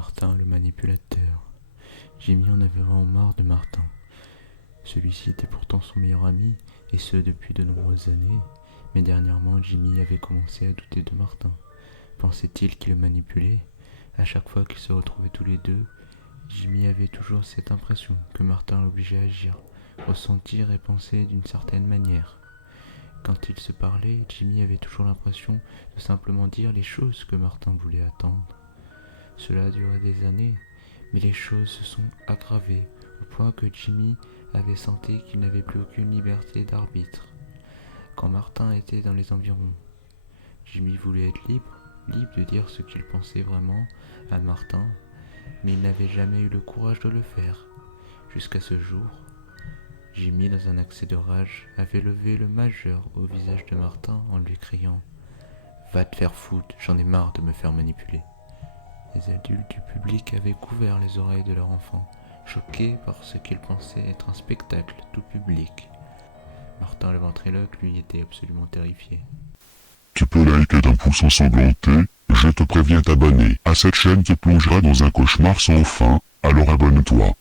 Martin le manipulateur. Jimmy en avait vraiment marre de Martin. Celui-ci était pourtant son meilleur ami, et ce depuis de nombreuses années, mais dernièrement Jimmy avait commencé à douter de Martin. Pensait-il qu'il le manipulait? À chaque fois qu'ils se retrouvaient tous les deux, Jimmy avait toujours cette impression que Martin l'obligeait à agir, ressentir et penser d'une certaine manière. Quand ils se parlaient, Jimmy avait toujours l'impression de simplement dire les choses que Martin voulait attendre. Cela a duré des années, mais les choses se sont aggravées au point que Jimmy avait senti qu'il n'avait plus aucune liberté d'arbitre. Quand Martin était dans les environs, Jimmy voulait être libre de dire ce qu'il pensait vraiment à Martin, mais il n'avait jamais eu le courage de le faire. Jusqu'à ce jour, Jimmy, dans un accès de rage, avait levé le majeur au visage de Martin en lui criant « Va te faire foutre, j'en ai marre de me faire manipuler ». Les adultes du public avaient couvert les oreilles de leur enfant, choqués par ce qu'ils pensaient être un spectacle tout public. Martin le ventriloque, lui, était absolument terrifié. Tu peux liker d'un pouce ensanglanté, je te préviens t'abonner. À cette chaîne te plongera dans un cauchemar sans fin, alors abonne-toi.